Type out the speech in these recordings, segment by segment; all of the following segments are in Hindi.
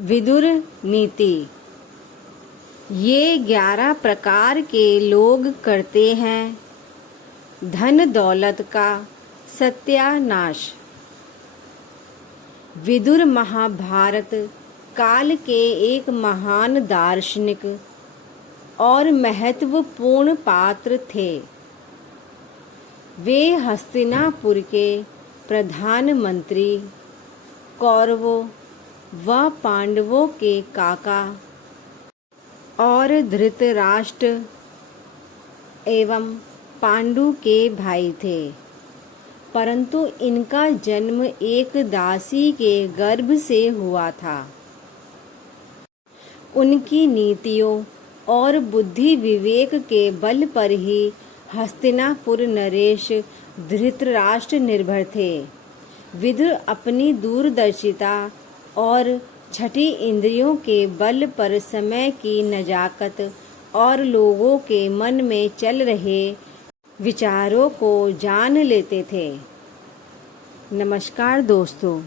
विदुर नीति। ये 11 प्रकार के लोग करते हैं धन दौलत का सत्यानाश। विदुर महाभारत काल के एक महान दार्शनिक और महत्वपूर्ण पात्र थे। वे हस्तिनापुर के प्रधानमंत्री, कौरवों व पांडवों के काका और धृतराष्ट्र एवं पांडु के भाई थे, परंतु इनका जन्म एक दासी के गर्भ से हुआ था। उनकी नीतियों और बुद्धि विवेक के बल पर ही हस्तिनापुर नरेश धृतराष्ट्र निर्भर थे। विदुर अपनी दूरदर्शिता और छठी इंद्रियों के बल पर समय की नजाकत और लोगों के मन में चल रहे विचारों को जान लेते थे। नमस्कार दोस्तों,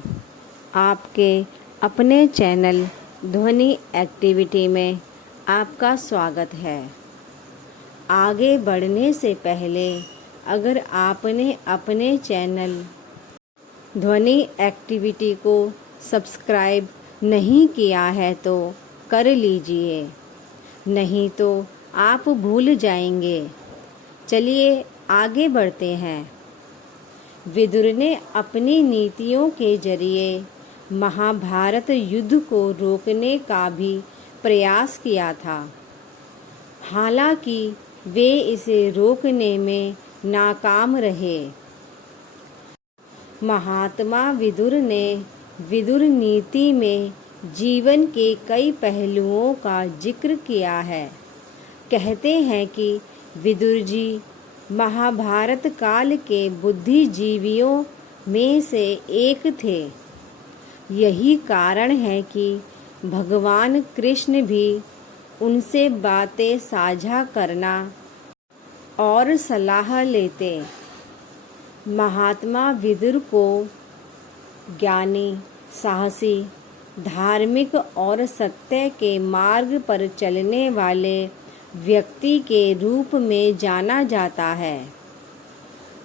आपके अपने चैनल ध्वनि एक्टिविटी में आपका स्वागत है। आगे बढ़ने से पहले अगर आपने अपने चैनल ध्वनि एक्टिविटी को सब्सक्राइब नहीं किया है तो कर लीजिए, नहीं तो आप भूल जाएंगे। चलिए आगे बढ़ते हैं। विदुर ने अपनी नीतियों के जरिए महाभारत युद्ध को रोकने का भी प्रयास किया था। हालांकि वे इसे रोकने में नाकाम रहे। महात्मा विदुर ने विदुर नीति में जीवन के कई पहलुओं का जिक्र किया है। कहते हैं कि विदुर जी महाभारत काल के बुद्धिजीवियों में से एक थे। यही कारण है कि भगवान कृष्ण भी उनसे बातें साझा करना और सलाह लेते। महात्मा विदुर को ज्ञानी, साहसी, धार्मिक और सत्य के मार्ग पर चलने वाले व्यक्ति के रूप में जाना जाता है।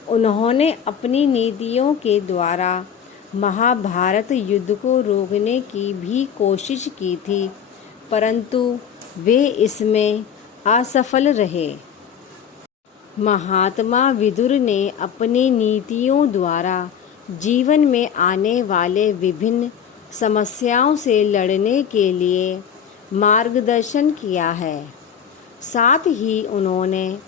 उन्होंने अपनी नीतियों के द्वारा महाभारत युद्ध को रोकने की भी कोशिश की थी, परंतु वे इसमें असफल रहे। महात्मा विदुर ने अपनी नीतियों द्वारा जीवन में आने वाले विभिन्न समस्याओं से लड़ने के लिए मार्गदर्शन किया है। साथ ही उन्होंने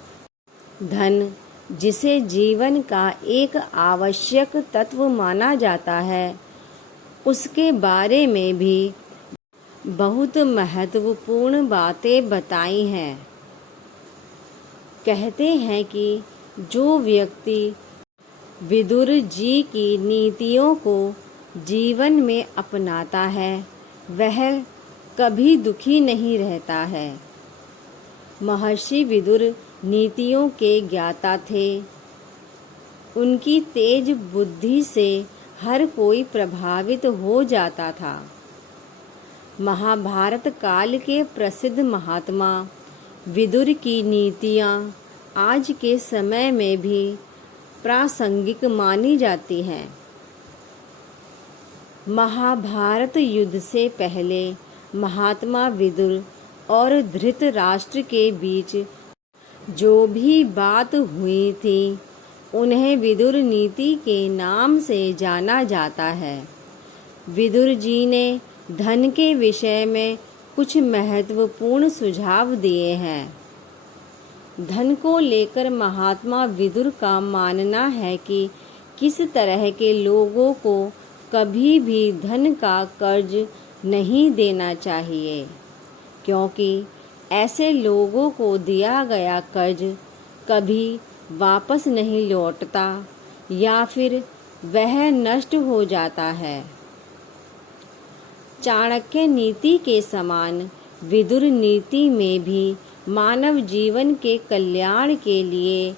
धन, जिसे जीवन का एक आवश्यक तत्व माना जाता है, उसके बारे में भी बहुत महत्वपूर्ण बातें बताई हैं। कहते हैं कि जो व्यक्ति विदुर जी की नीतियों को जीवन में अपनाता है वह कभी दुखी नहीं रहता है। महर्षि विदुर नीतियों के ज्ञाता थे। उनकी तेज बुद्धि से हर कोई प्रभावित हो जाता था। महाभारत काल के प्रसिद्ध महात्मा विदुर की नीतियाँ आज के समय में भी प्रासंगिक मानी जाती हैं। महाभारत युद्ध से पहले महात्मा विदुर और धृतराष्ट्र के बीच जो भी बात हुई थी उन्हें विदुर नीति के नाम से जाना जाता है। विदुर जी ने धन के विषय में कुछ महत्वपूर्ण सुझाव दिए हैं। धन को लेकर महात्मा विदुर का मानना है कि किस तरह के लोगों को कभी भी धन का कर्ज नहीं देना चाहिए, क्योंकि ऐसे लोगों को दिया गया कर्ज कभी वापस नहीं लौटता या फिर वह नष्ट हो जाता है। चाणक्य नीति के समान विदुर नीति में भी मानव जीवन के कल्याण के लिए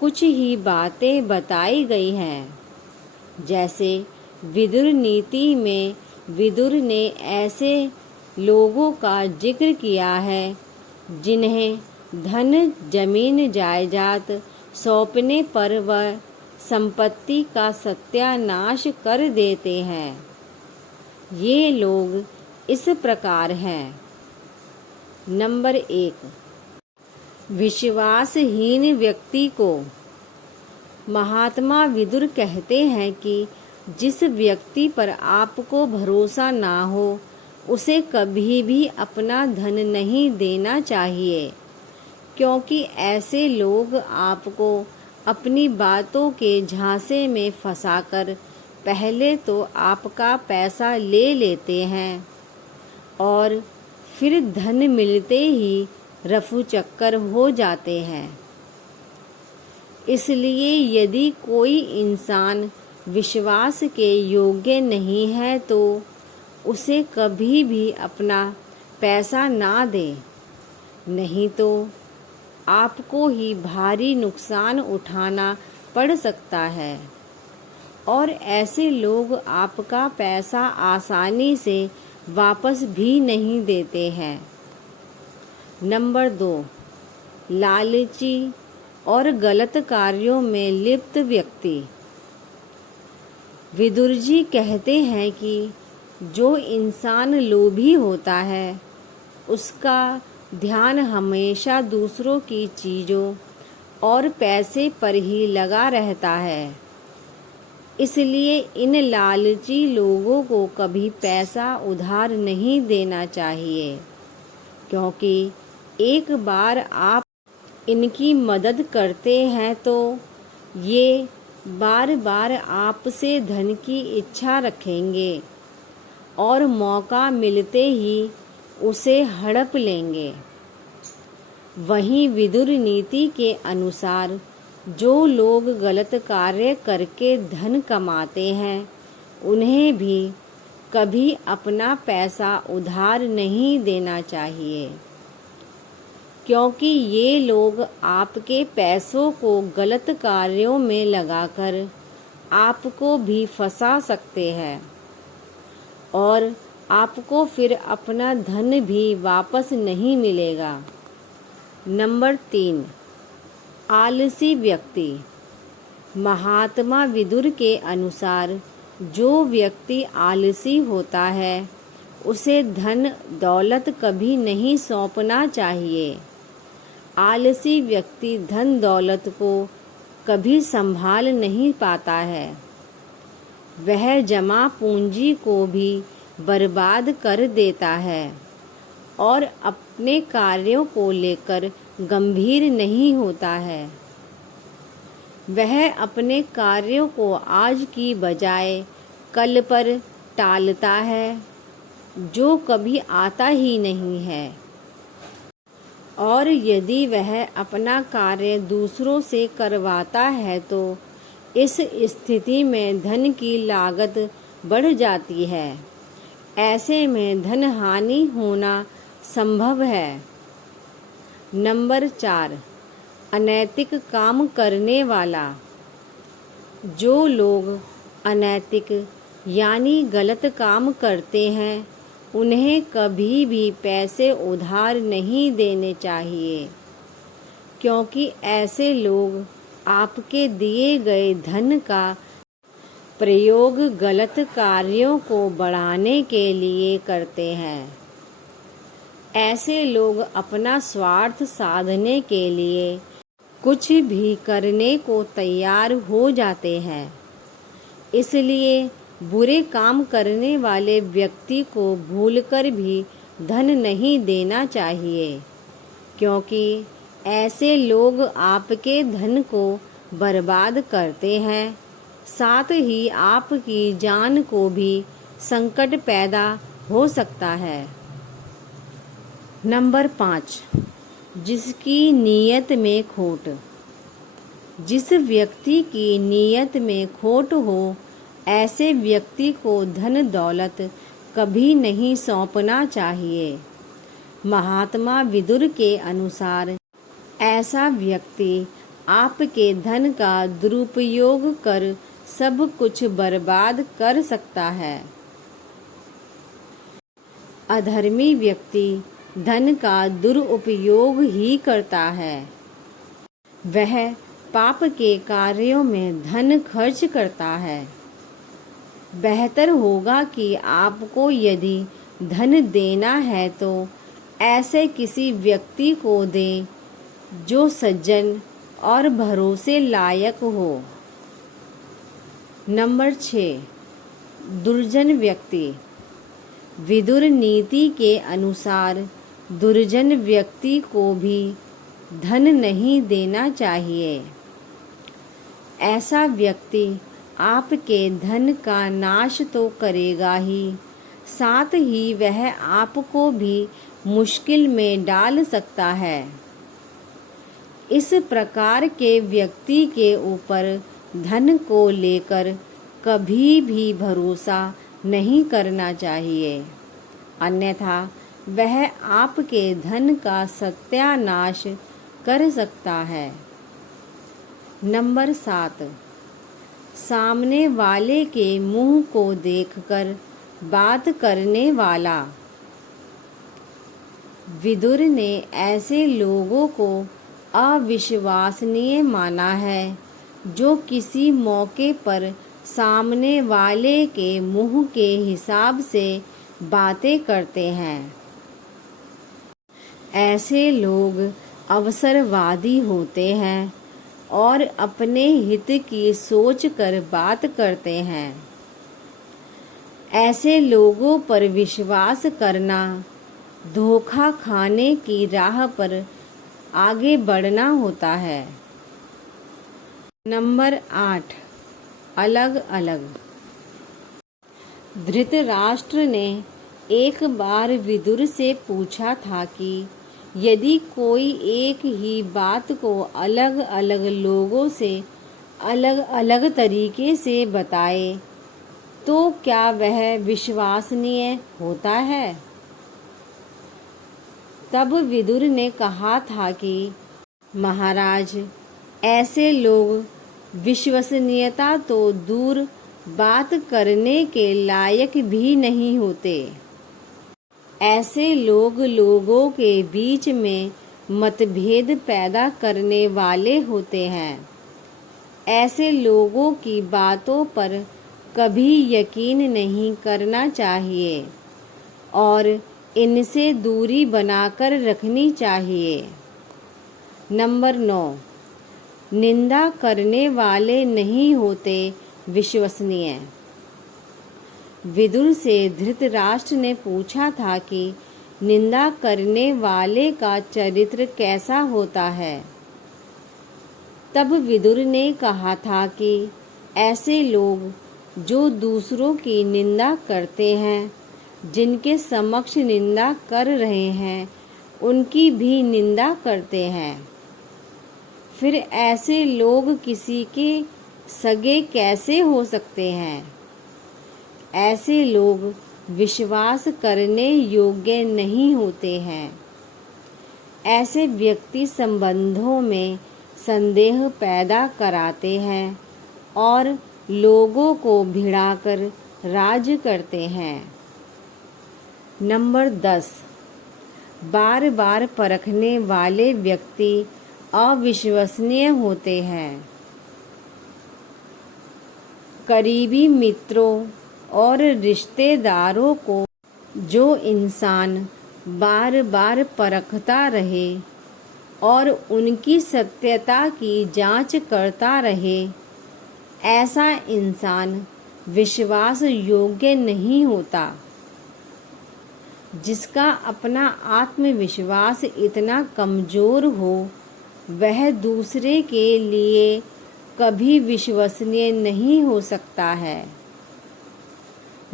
कुछ ही बातें बताई गई हैं। जैसे विदुर नीति में विदुर ने ऐसे लोगों का जिक्र किया है जिन्हें धन जमीन जायदाद सौंपने पर वह संपत्ति का सत्यानाश कर देते हैं। ये लोग इस प्रकार हैं। नंबर 1, विश्वासहीन व्यक्ति को। महात्मा विदुर कहते हैं कि जिस व्यक्ति पर आपको भरोसा ना हो उसे कभी भी अपना धन नहीं देना चाहिए, क्योंकि ऐसे लोग आपको अपनी बातों के झांसे में फंसाकर पहले तो आपका पैसा ले लेते हैं और फिर धन मिलते ही रफू चक्कर हो जाते हैं। इसलिए यदि कोई इंसान विश्वास के योग्य नहीं है तो उसे कभी भी अपना पैसा ना दे, नहीं तो आपको ही भारी नुकसान उठाना पड़ सकता है और ऐसे लोग आपका पैसा आसानी से वापस भी नहीं देते हैं। नंबर 2, लालची और गलत कार्यों में लिप्त व्यक्ति। विदुर जी कहते हैं कि जो इंसान लोभी होता है उसका ध्यान हमेशा दूसरों की चीज़ों और पैसे पर ही लगा रहता है। इसलिए इन लालची लोगों को कभी पैसा उधार नहीं देना चाहिए, क्योंकि एक बार आप इनकी मदद करते हैं तो ये बार बार आपसे धन की इच्छा रखेंगे और मौका मिलते ही उसे हड़प लेंगे। वहीं विदुर नीति के अनुसार जो लोग गलत कार्य करके धन कमाते हैं उन्हें भी कभी अपना पैसा उधार नहीं देना चाहिए, क्योंकि ये लोग आपके पैसों को गलत कार्यों में लगाकर आपको भी फंसा सकते हैं और आपको फिर अपना धन भी वापस नहीं मिलेगा। नंबर 3, आलसी व्यक्ति। महात्मा विदुर के अनुसार जो व्यक्ति आलसी होता है उसे धन दौलत कभी नहीं सौंपना चाहिए। आलसी व्यक्ति धन दौलत को कभी संभाल नहीं पाता है। वह जमा पूंजी को भी बर्बाद कर देता है और अपने कार्यों को लेकर गंभीर नहीं होता है। वह अपने कार्यों को आज की बजाय कल पर टालता है, जो कभी आता ही नहीं है। और यदि वह अपना कार्य दूसरों से करवाता है तो इस स्थिति में धन की लागत बढ़ जाती है। ऐसे में धन हानि होना संभव है। नंबर 4, अनैतिक काम करने वाला। जो लोग अनैतिक यानी गलत काम करते हैं उन्हें कभी भी पैसे उधार नहीं देने चाहिए, क्योंकि ऐसे लोग आपके दिए गए धन का प्रयोग गलत कार्यों को बढ़ाने के लिए करते हैं। ऐसे लोग अपना स्वार्थ साधने के लिए कुछ भी करने को तैयार हो जाते हैं। इसलिए बुरे काम करने वाले व्यक्ति को भूलकर भी धन नहीं देना चाहिए, क्योंकि ऐसे लोग आपके धन को बर्बाद करते हैं, साथ ही आपकी जान को भी संकट पैदा हो सकता है। नंबर 5, जिसकी नीयत में खोट। जिस व्यक्ति की नीयत में खोट हो ऐसे व्यक्ति को धन दौलत कभी नहीं सौंपना चाहिए। महात्मा विदुर के अनुसार ऐसा व्यक्ति आपके धन का दुरुपयोग कर सब कुछ बर्बाद कर सकता है। अधर्मी व्यक्ति धन का दुरुपयोग ही करता है। वह पाप के कार्यों में धन खर्च करता है। बेहतर होगा कि आपको यदि धन देना है तो ऐसे किसी व्यक्ति को दें जो सज्जन और भरोसे लायक हो। नंबर 6, दुर्जन व्यक्ति। विदुर नीति के अनुसार दुर्जन व्यक्ति को भी धन नहीं देना चाहिए। ऐसा व्यक्ति आपके धन का नाश तो करेगा ही, साथ ही वह आपको भी मुश्किल में डाल सकता है। इस प्रकार के व्यक्ति के ऊपर धन को लेकर कभी भी भरोसा नहीं करना चाहिए, अन्यथा वह आपके धन का सत्यानाश कर सकता है। नंबर 7, सामने वाले के मुंह को देखकर बात करने वाला। विदुर ने ऐसे लोगों को अविश्वसनीय माना है जो किसी मौके पर सामने वाले के मुंह के हिसाब से बातें करते हैं। ऐसे लोग अवसरवादी होते हैं और अपने हित की सोच कर बात करते हैं। ऐसे लोगों पर विश्वास करना धोखा खाने की राह पर आगे बढ़ना होता है। नंबर 8, अलग अलग। धृतराष्ट्र ने एक बार विदुर से पूछा था कि यदि कोई एक ही बात को अलग अलग लोगों से अलग अलग तरीके से बताए तो क्या वह विश्वसनीय होता है? तब विदुर ने कहा था कि महाराज, ऐसे लोग विश्वसनीयता तो दूर बात करने के लायक भी नहीं होते। ऐसे लोग लोगों के बीच में मतभेद पैदा करने वाले होते हैं। ऐसे लोगों की बातों पर कभी यकीन नहीं करना चाहिए और इनसे दूरी बनाकर रखनी चाहिए। नंबर 9, निंदा करने वाले नहीं होते विश्वसनीय। विदुर से धृतराष्ट्र ने पूछा था कि निंदा करने वाले का चरित्र कैसा होता है। तब विदुर ने कहा था कि ऐसे लोग जो दूसरों की निंदा करते हैं, जिनके समक्ष निंदा कर रहे हैं, उनकी भी निंदा करते हैं। फिर ऐसे लोग किसी के सगे कैसे हो सकते हैं? ऐसे लोग विश्वास करने योग्य नहीं होते हैं। ऐसे व्यक्ति संबंधों में संदेह पैदा कराते हैं और लोगों को भिड़ाकर राज करते हैं। नंबर 10, बार बार परखने वाले व्यक्ति अविश्वसनीय होते हैं। करीबी मित्रों और रिश्तेदारों को जो इंसान बार बार परखता रहे और उनकी सत्यता की जांच करता रहे, ऐसा इंसान विश्वास योग्य नहीं होता। जिसका अपना आत्मविश्वास इतना कमजोर हो, वह दूसरे के लिए कभी विश्वसनीय नहीं हो सकता है।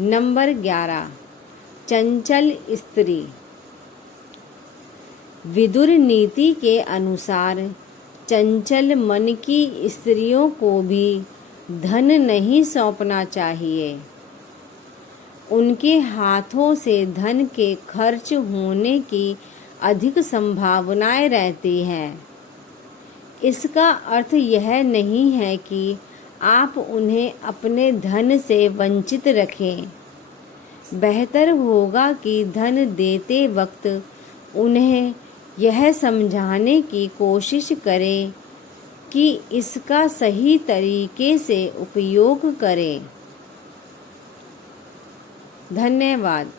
नंबर 11, चंचल स्त्री। विदुर नीति के अनुसार चंचल मन की स्त्रियों को भी धन नहीं सौंपना चाहिए। उनके हाथों से धन के खर्च होने की अधिक संभावनाएं रहती हैं। इसका अर्थ यह नहीं है कि आप उन्हें अपने धन से वंचित रखें। बेहतर होगा कि धन देते वक्त उन्हें यह समझाने की कोशिश करें कि इसका सही तरीके से उपयोग करें। धन्यवाद।